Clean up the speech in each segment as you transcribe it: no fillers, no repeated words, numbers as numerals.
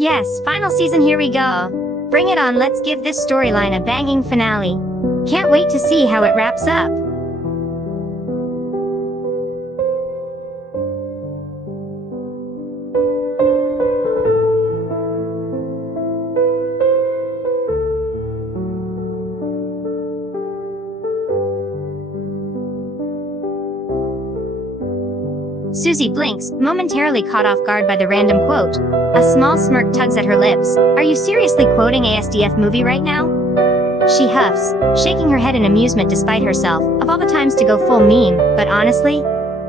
Yes, final season, here we go. Bring it on, let's give this storyline a banging finale. Can't wait to see how it wraps up. Susie blinks, momentarily caught off guard by the random quote. A small smirk tugs at her lips. Are you seriously quoting a SDF movie right now? She huffs, shaking her head in amusement despite herself. Of all the times to go full meme, but honestly,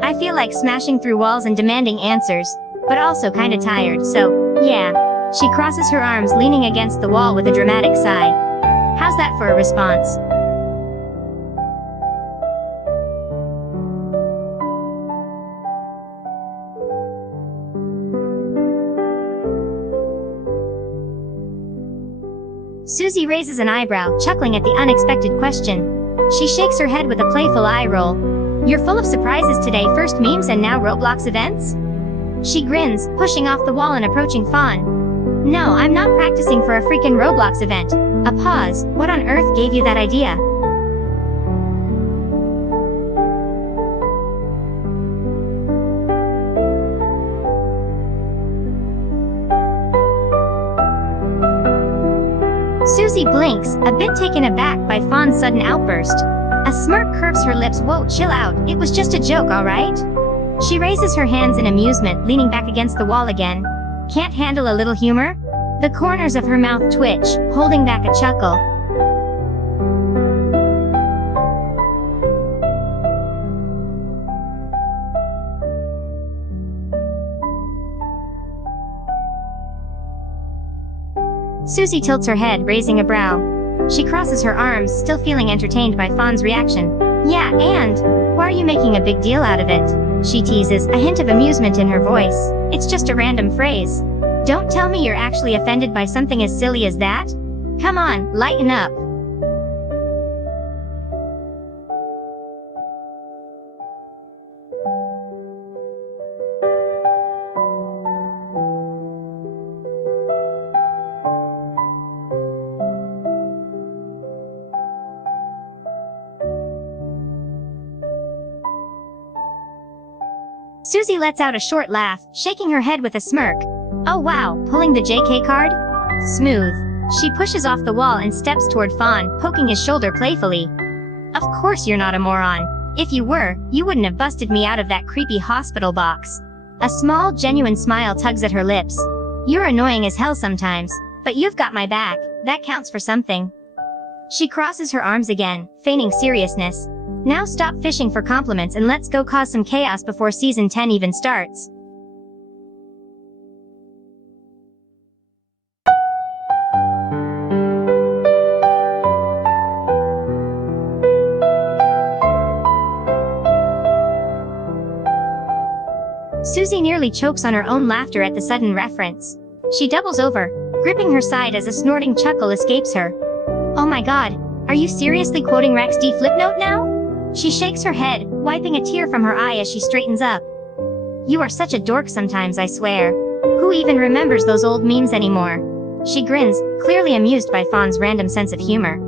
I feel like smashing through walls and demanding answers, but also kinda tired, so, yeah. She crosses her arms, leaning against the wall with a dramatic sigh. How's that for a response? Susie raises an eyebrow, chuckling at the unexpected question. She shakes her head with a playful eye roll. You're full of surprises today, first memes and now Roblox events? She grins, pushing off the wall and approaching Fawn. No, I'm not practicing for a freaking Roblox event. A pause. What on earth gave you that idea? Susie blinks, a bit taken aback by Fawn's sudden outburst. A smirk curves her lips. Whoa, chill out, it was just a joke, alright? She raises her hands in amusement, leaning back against the wall again. Can't handle a little humor? The corners of her mouth twitch, holding back a chuckle. Susie tilts her head, raising a brow. She crosses her arms, still feeling entertained by Fawn's reaction. Yeah, and why are you making a big deal out of it? She teases, a hint of amusement in her voice. It's just a random phrase. Don't tell me you're actually offended by something as silly as that? Come on, lighten up. Susie lets out a short laugh, shaking her head with a smirk. Oh wow, pulling the JK card? Smooth. She pushes off the wall and steps toward Fawn, poking his shoulder playfully. Of course you're not a moron. If you were, you wouldn't have busted me out of that creepy hospital box. A small, genuine smile tugs at her lips. You're annoying as hell sometimes, but you've got my back. That counts for something. She crosses her arms again, feigning seriousness. Now stop fishing for compliments and let's go cause some chaos before season 10 even starts. Susie nearly chokes on her own laughter at the sudden reference. She doubles over, gripping her side as a snorting chuckle escapes her. Oh my god, are you seriously quoting Rex D. Flipnote now? She shakes her head, wiping a tear from her eye as she straightens up. You are such a dork sometimes, I swear. Who even remembers those old memes anymore? She grins, clearly amused by Fawn's random sense of humor.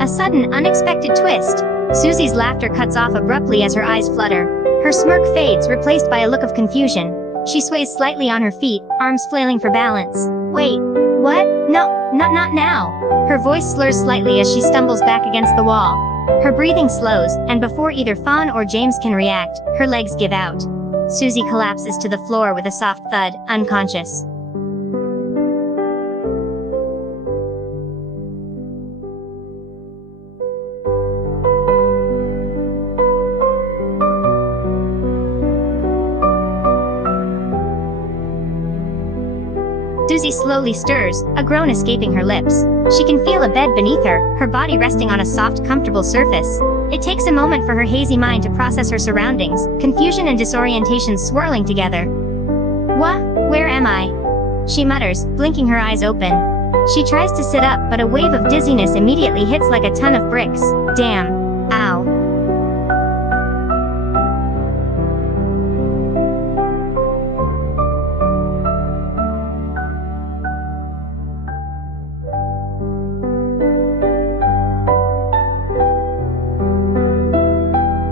A sudden, unexpected twist. Susie's laughter cuts off abruptly as her eyes flutter. Her smirk fades, replaced by a look of confusion. She sways slightly on her feet, arms flailing for balance. Wait, what? No, not now. Her voice slurs slightly as she stumbles back against the wall. Her breathing slows, and before either Fawn or James can react, her legs give out. Susie collapses to the floor with a soft thud, unconscious. Susie slowly stirs, a groan escaping her lips. She can feel a bed beneath her body resting on a soft, comfortable surface. It takes a moment for her hazy mind to process her surroundings, confusion and disorientation swirling together. Where am I? She mutters, blinking her eyes open. She tries to sit up, but a wave of dizziness immediately hits like a ton of bricks. Damn. Ow.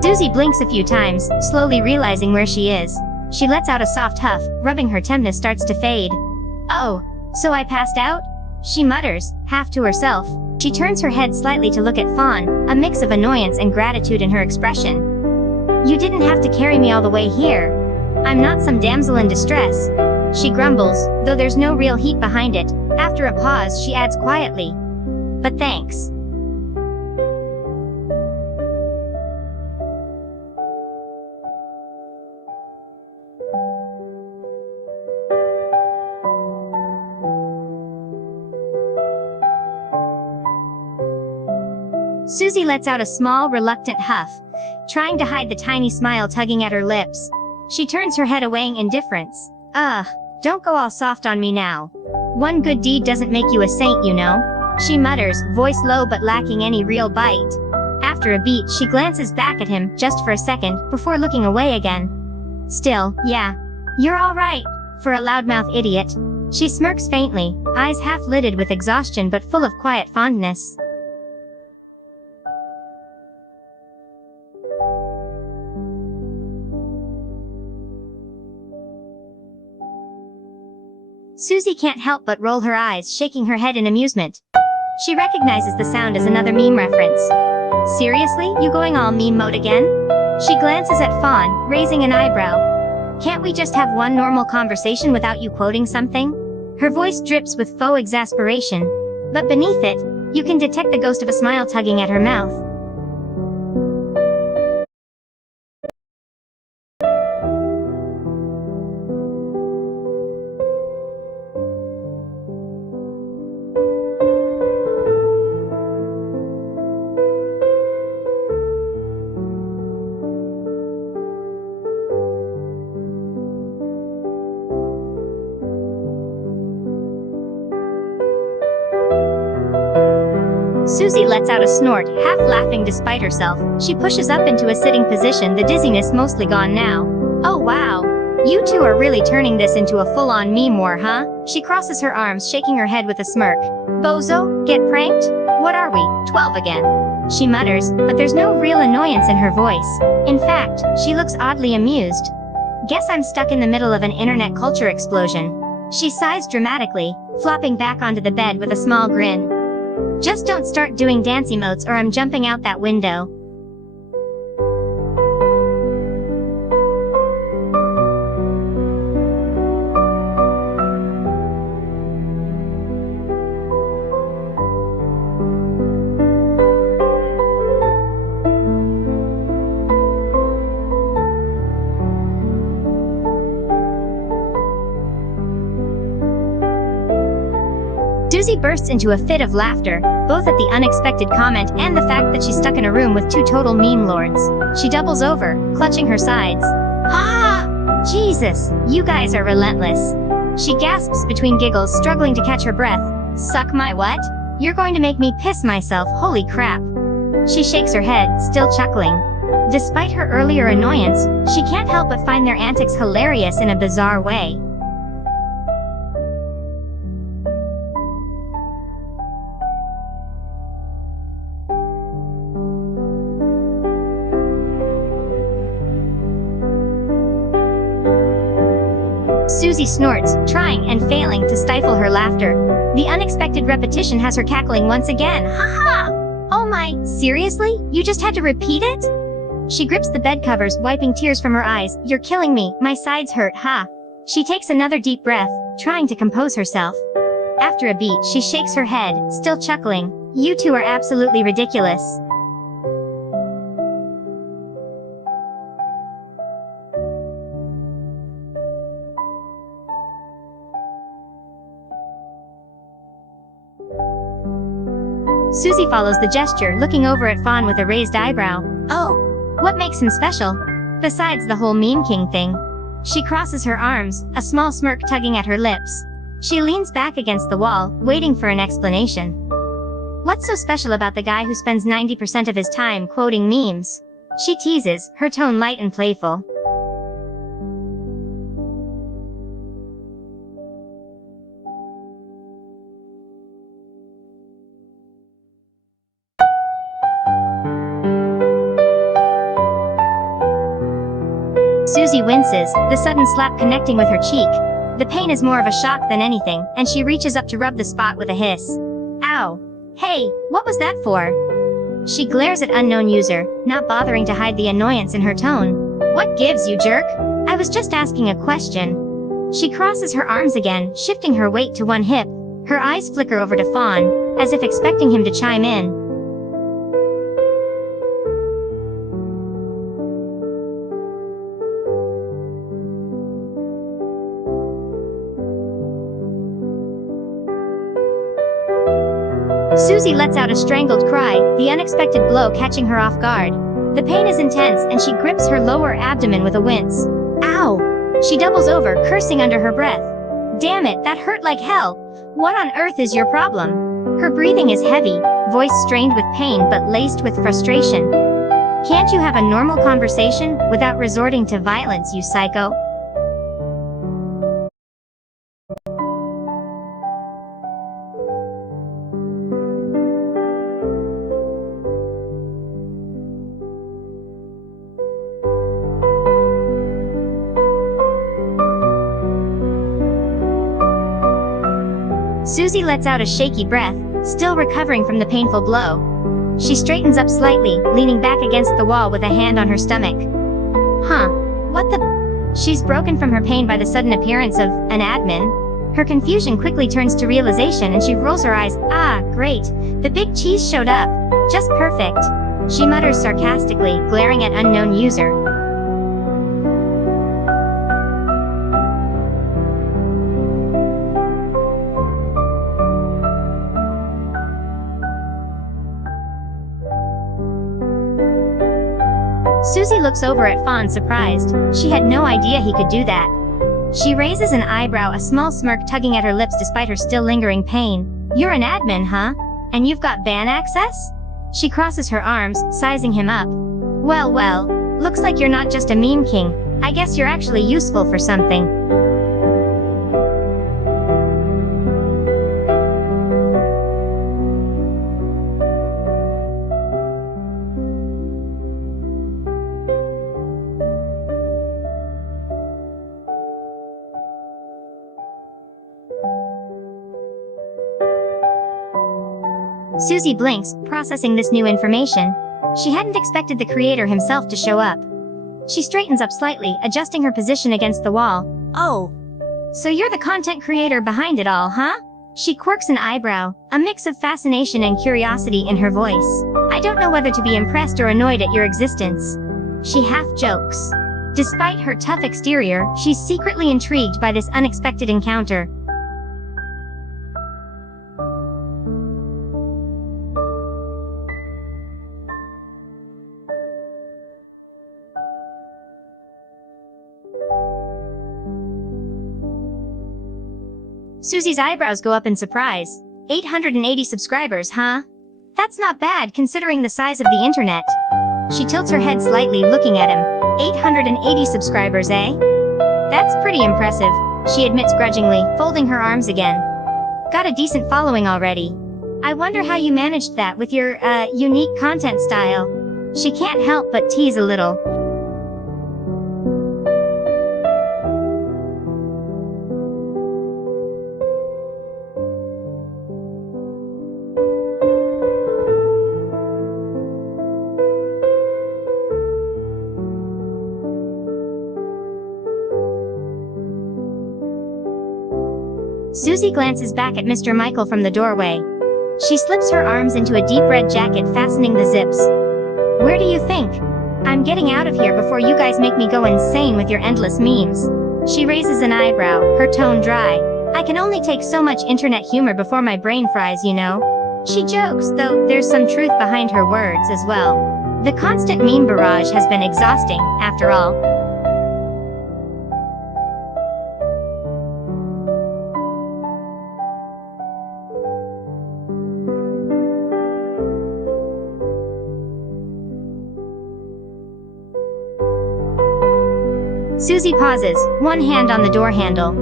Susie blinks a few times, slowly realizing where she is. She lets out a soft huff, rubbing her tempness starts to fade. Oh, so I passed out? She mutters, half to herself. She turns her head slightly to look at Fawn, a mix of annoyance and gratitude in her expression. You didn't have to carry me all the way here. I'm not some damsel in distress. She grumbles, though there's no real heat behind it. After a pause, she adds quietly. But thanks. Susie lets out a small, reluctant huff, trying to hide the tiny smile tugging at her lips. She turns her head away in indifference. Ugh, don't go all soft on me now. One good deed doesn't make you a saint, you know. She mutters, voice low but lacking any real bite. After a beat, she glances back at him, just for a second, before looking away again. Still, yeah. You're all right, for a loudmouth idiot. She smirks faintly, eyes half-lidded with exhaustion but full of quiet fondness. Susie can't help but roll her eyes, shaking her head in amusement. She recognizes the sound as another meme reference. Seriously, you going all meme mode again? She glances at Fawn, raising an eyebrow. Can't we just have one normal conversation without you quoting something? Her voice drips with faux exasperation. But beneath it, you can detect the ghost of a smile tugging at her mouth. Susie lets out a snort, half laughing despite herself. She pushes up into a sitting position, the dizziness mostly gone now. Oh wow. You two are really turning this into a full-on meme war, huh? She crosses her arms, shaking her head with a smirk. Bozo, get pranked? What are we, 12 again? She mutters, but there's no real annoyance in her voice. In fact, she looks oddly amused. Guess I'm stuck in the middle of an internet culture explosion. She sighs dramatically, flopping back onto the bed with a small grin. Just don't start doing dance emotes or I'm jumping out that window. Susie bursts into a fit of laughter, both at the unexpected comment and the fact that she's stuck in a room with two total meme lords. She doubles over, clutching her sides. Ha! Jesus, you guys are relentless. She gasps between giggles, struggling to catch her breath. Suck my what? You're going to make me piss myself, holy crap. She shakes her head, still chuckling. Despite her earlier annoyance, she can't help but find their antics hilarious in a bizarre way. Susie snorts, trying and failing to stifle her laughter. The unexpected repetition has her cackling once again. Ha-ha! Oh my, seriously? You just had to repeat it? She grips the bed covers, wiping tears from her eyes. You're killing me, my sides hurt, ha. She takes another deep breath, trying to compose herself. After a beat, she shakes her head, still chuckling. You two are absolutely ridiculous. Susie follows the gesture, looking over at Fawn with a raised eyebrow. Oh, what makes him special? Besides the whole meme king thing. She crosses her arms, a small smirk tugging at her lips. She leans back against the wall, waiting for an explanation. What's so special about the guy who spends 90% of his time quoting memes? She teases, her tone light and playful. Susie winces, the sudden slap connecting with her cheek. The pain is more of a shock than anything, and she reaches up to rub the spot with a hiss. Ow! Hey, what was that for? She glares at unknown user, not bothering to hide the annoyance in her tone. What gives, you jerk? I was just asking a question. She crosses her arms again, shifting her weight to one hip. Her eyes flicker over to Fawn, as if expecting him to chime in. Susie lets out a strangled cry, the unexpected blow catching her off guard. The pain is intense and she grips her lower abdomen with a wince. Ow! She doubles over, cursing under her breath. Damn it, that hurt like hell. What on earth is your problem? Her breathing is heavy, voice strained with pain but laced with frustration. Can't you have a normal conversation without resorting to violence, you psycho? Susie lets out a shaky breath, still recovering from the painful blow. She straightens up slightly, leaning back against the wall with a hand on her stomach. Huh. What the? She's broken from her pain by the sudden appearance of an admin. Her confusion quickly turns to realization and she rolls her eyes. Ah, great. The big cheese showed up. Just perfect. She mutters sarcastically, glaring at unknown user. Susie looks over at Fawn surprised. She had no idea he could do that. She raises an eyebrow, a small smirk tugging at her lips despite her still lingering pain. You're an admin, huh? And you've got ban access? She crosses her arms, sizing him up. Well, looks like you're not just a meme king. I guess you're actually useful for something. Susie blinks, processing this new information. She hadn't expected the creator himself to show up. She straightens up slightly, adjusting her position against the wall. Oh. So you're the content creator behind it all, huh? She quirks an eyebrow, a mix of fascination and curiosity in her voice. I don't know whether to be impressed or annoyed at your existence. She half jokes. Despite her tough exterior, she's secretly intrigued by this unexpected encounter. Susie's eyebrows go up in surprise. 880 subscribers, huh? That's not bad considering the size of the internet. She tilts her head slightly, looking at him. 880 subscribers, eh? That's pretty impressive, she admits grudgingly, folding her arms again. Got a decent following already. I wonder how you managed that with your, unique content style. She can't help but tease a little. Susie glances back at Mr. Michael from the doorway. She slips her arms into a deep red jacket, fastening the zips. Where do you think? I'm getting out of here before you guys make me go insane with your endless memes. She raises an eyebrow, her tone dry. I can only take so much internet humor before my brain fries, you know. She jokes, though there's some truth behind her words as well. The constant meme barrage has been exhausting, after all. Susie pauses, one hand on the door handle.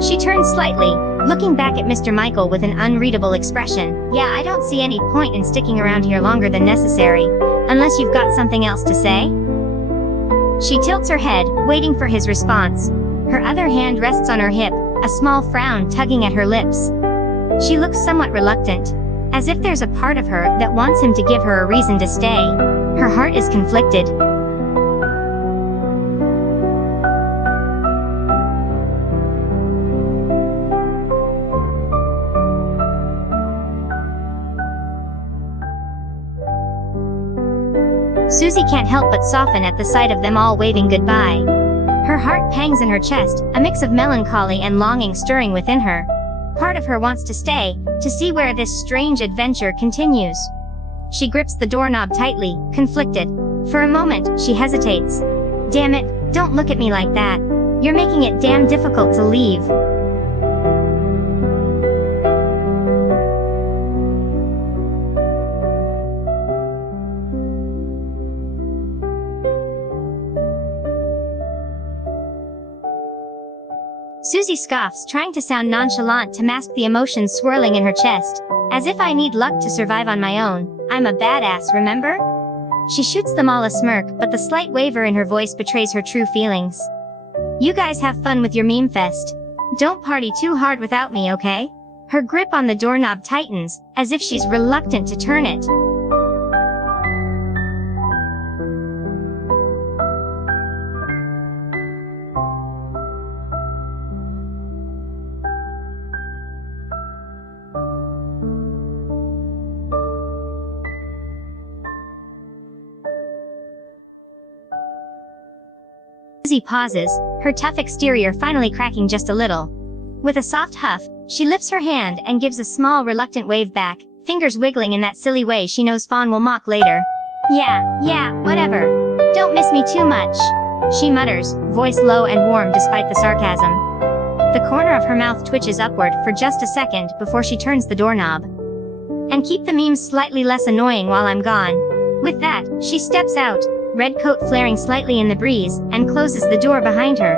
She turns slightly, looking back at Mr. Michael with an unreadable expression. Yeah, I don't see any point in sticking around here longer than necessary, unless you've got something else to say? She tilts her head, waiting for his response. Her other hand rests on her hip, a small frown tugging at her lips. She looks somewhat reluctant, as if there's a part of her that wants him to give her a reason to stay. Her heart is conflicted. Susie can't help but soften at the sight of them all waving goodbye. Her heart pangs in her chest, a mix of melancholy and longing stirring within her. Part of her wants to stay, to see where this strange adventure continues. She grips the doorknob tightly, conflicted. For a moment, she hesitates. Damn it, don't look at me like that. You're making it damn difficult to leave. Susie scoffs, trying to sound nonchalant to mask the emotions swirling in her chest. As if I need luck to survive on my own. I'm a badass, remember? She shoots them all a smirk, but the slight waver in her voice betrays her true feelings. You guys have fun with your meme fest. Don't party too hard without me, okay? Her grip on the doorknob tightens, as if she's reluctant to turn it. Susie pauses, her tough exterior finally cracking just a little. With a soft huff, she lifts her hand and gives a small reluctant wave back, fingers wiggling in that silly way she knows Fawn will mock later. Yeah, whatever. Don't miss me too much, she mutters, voice low and warm despite the sarcasm. The corner of her mouth twitches upward for just a second before she turns the doorknob. And keep the memes slightly less annoying while I'm gone. With that, she steps out, red coat flaring slightly in the breeze, and closes the door behind her.